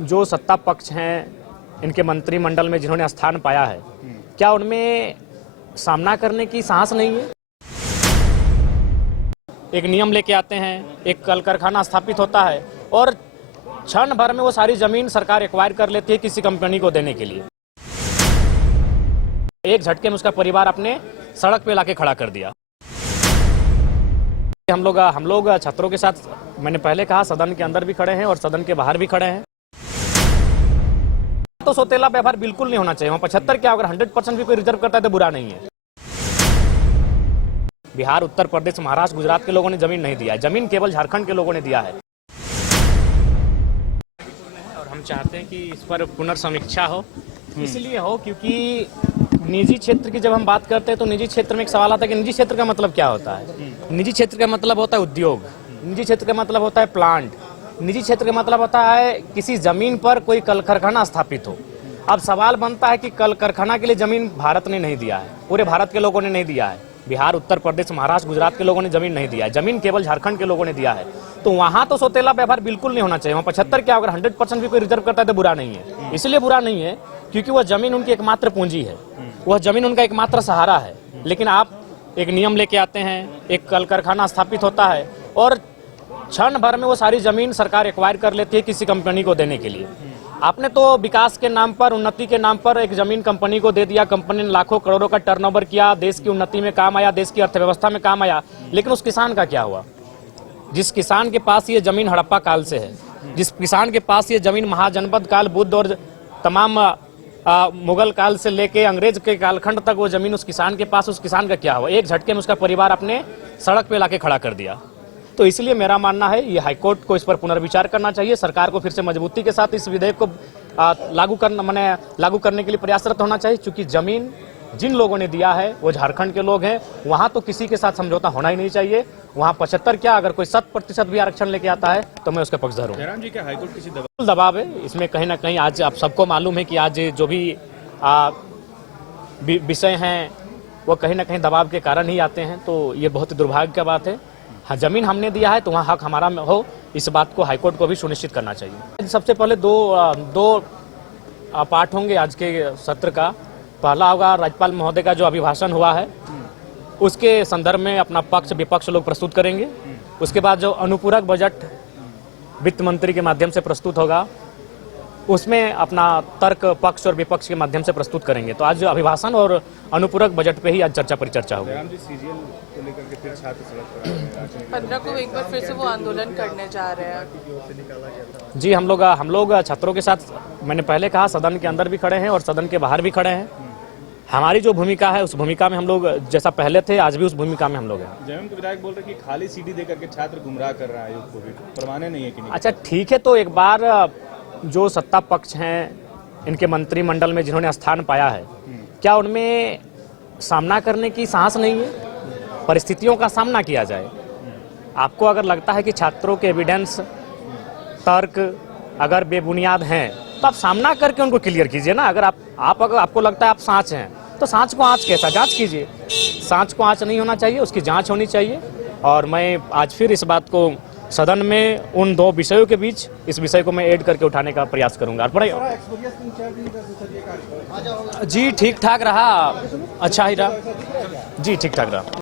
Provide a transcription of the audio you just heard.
जो सत्ता पक्ष हैं इनके मंत्रिमंडल में जिन्होंने स्थान पाया है, क्या उनमें सामना करने की साहस नहीं है? एक नियम लेके आते हैं, एक कल कारखाना स्थापित होता है और क्षण भर में वो सारी जमीन सरकार एक्वायर कर लेती है किसी कंपनी को देने के लिए। एक झटके में उसका परिवार अपने सड़क पे लाके खड़ा कर दिया। हम लोग छात्रों के साथ, मैंने पहले कहा, सदन के अंदर भी खड़े हैं और सदन के बाहर भी खड़े हैं। तो सौतेला व्यवहार बिल्कुल नहीं होना चाहिए। वहाँ 75 क्या, अगर 100% भी कोई रिजर्व करता है तो बुरा नहीं है। बिहार, उत्तर प्रदेश, महाराष्ट्र, गुजरात के लोगों ने जमीन नहीं दिया है, जमीन केवल झारखंड के लोगों ने दिया है। और हम चाहते हैं कि इस पर पुनर्समीक्षा हो। इसलिए हो क्योंकि निजी क्षेत्र की जब हम बात करते हैं तो निजी क्षेत्र में एक सवाल आता है कि निजी क्षेत्र का मतलब क्या होता है। निजी क्षेत्र का मतलब होता है उद्योग, निजी क्षेत्र का मतलब होता है प्लांट, निजी क्षेत्र का मतलब होता है किसी जमीन पर कोई कल कारखाना स्थापित हो। अब सवाल बनता है कि कल कारखाना के लिए जमीन भारत ने नहीं दिया है, पूरे भारत के लोगों ने नहीं दिया है। बिहार, उत्तर प्रदेश, महाराष्ट्र, गुजरात के लोगों ने जमीन नहीं दिया है, जमीन केवल झारखंड के लोगों ने दिया है। तो वहां तो सौतेला व्यवहार बिल्कुल नहीं होना चाहिए। वहाँ 75 क्या, अगर 100% भी कोई रिजर्व करता है तो बुरा नहीं है। इसलिए बुरा नहीं है क्योंकि वह जमीन उनकी एकमात्र पूंजी है, वह जमीन उनका एकमात्र सहारा है। लेकिन आप एक नियम लेके आते हैं, एक कल कारखाना स्थापित होता है और क्षण भर में वो सारी जमीन सरकार एक्वायर कर लेती है किसी कंपनी को देने के लिए। आपने तो विकास के नाम पर, उन्नति के नाम पर एक जमीन कंपनी को दे दिया। कंपनी ने लाखों करोड़ों का टर्नओवर किया, देश की उन्नति में काम आया, देश की अर्थव्यवस्था में काम आया। लेकिन उस किसान का क्या हुआ? जिस किसान के पास ये जमीन हड़प्पा काल से है, जिस किसान के पास ये जमीन महाजनपद काल, बुद्ध और तमाम मुगल काल से लेके अंग्रेज के कालखंड तक वो जमीन उस किसान के पास, उस किसान का क्या हुआ? एक झटके में उसका परिवार अपने सड़क पे लाके खड़ा कर दिया। तो इसलिए मेरा मानना है ये हाईकोर्ट को इस पर पुनर्विचार करना चाहिए। सरकार को फिर से मजबूती के साथ इस विधेयक को लागू करने के लिए प्रयासरत होना चाहिए, क्योंकि जमीन जिन लोगों ने दिया है वो झारखंड के लोग हैं। वहां तो किसी के साथ समझौता होना ही नहीं चाहिए। वहां 75 क्या, अगर कोई 100% भी आरक्षण लेके आता है तो मैं उसके पक्षधर हूँ। जयराम जी, क्या हाईकोर्ट किसी दबाव है इसमें? कहीं ना कहीं आज आप सबको मालूम है कि आज जो भी विषय हैं वो कहीं ना कहीं दबाव के कारण ही आते हैं। तो ये बहुत दुर्भाग्य की बात है। हाँ, जमीन हमने दिया है तो वहाँ हक हमारा हो, इस बात को हाईकोर्ट को भी सुनिश्चित करना चाहिए। सबसे पहले दो पार्ट होंगे आज के सत्र का। पहला होगा राज्यपाल महोदय का जो अभिभाषण हुआ है, उसके संदर्भ में अपना पक्ष विपक्ष लोग प्रस्तुत करेंगे। उसके बाद जो अनुपूरक बजट वित्त मंत्री के माध्यम से प्रस्तुत होगा, उसमें अपना तर्क पक्ष और विपक्ष के माध्यम से प्रस्तुत करेंगे। तो आज अभिभाषण और अनुपूरक बजट पे ही आज चर्चा परिचर्चा होगी। 15 को एक बार फिर से वो आंदोलन करने जा रहे हैं। जी, हम लोग छात्रों के साथ, मैंने पहले कहा, सदन के अंदर भी खड़े हैं और सदन के बाहर भी खड़े हैं। हमारी जो भूमिका है उस भूमिका में हम लोग जैसा पहले थे, आज भी उस भूमिका में हम लोग हैं। जयराम के विधायक बोल रहे कि खाली सीडी देकर के छात्र गुमराह कर रहा है, आयोग को भी परवाने नहीं है कि नहीं? अच्छा ठीक है, तो एक बार जो सत्ता पक्ष हैं इनके मंत्रिमंडल में जिन्होंने स्थान पाया है, क्या उनमें सामना करने की साहस नहीं है? परिस्थितियों का सामना किया जाए। आपको अगर लगता है कि छात्रों के एविडेंस, तर्क अगर बेबुनियाद हैं तो आप सामना करके उनको क्लियर कीजिए ना। अगर अगर आपको लगता है आप सांच हैं तो सांच को आँच कैसा जांच कीजिए। सांच को आँच नहीं होना चाहिए, उसकी जांच होनी चाहिए। और मैं आज फिर इस बात को सदन में उन दो विषयों के बीच इस विषय को मैं ऐड करके उठाने का प्रयास करूंगा। जी ठीक ठाक रहा, अच्छा ही रहा जी, ठीक ठाक रहा।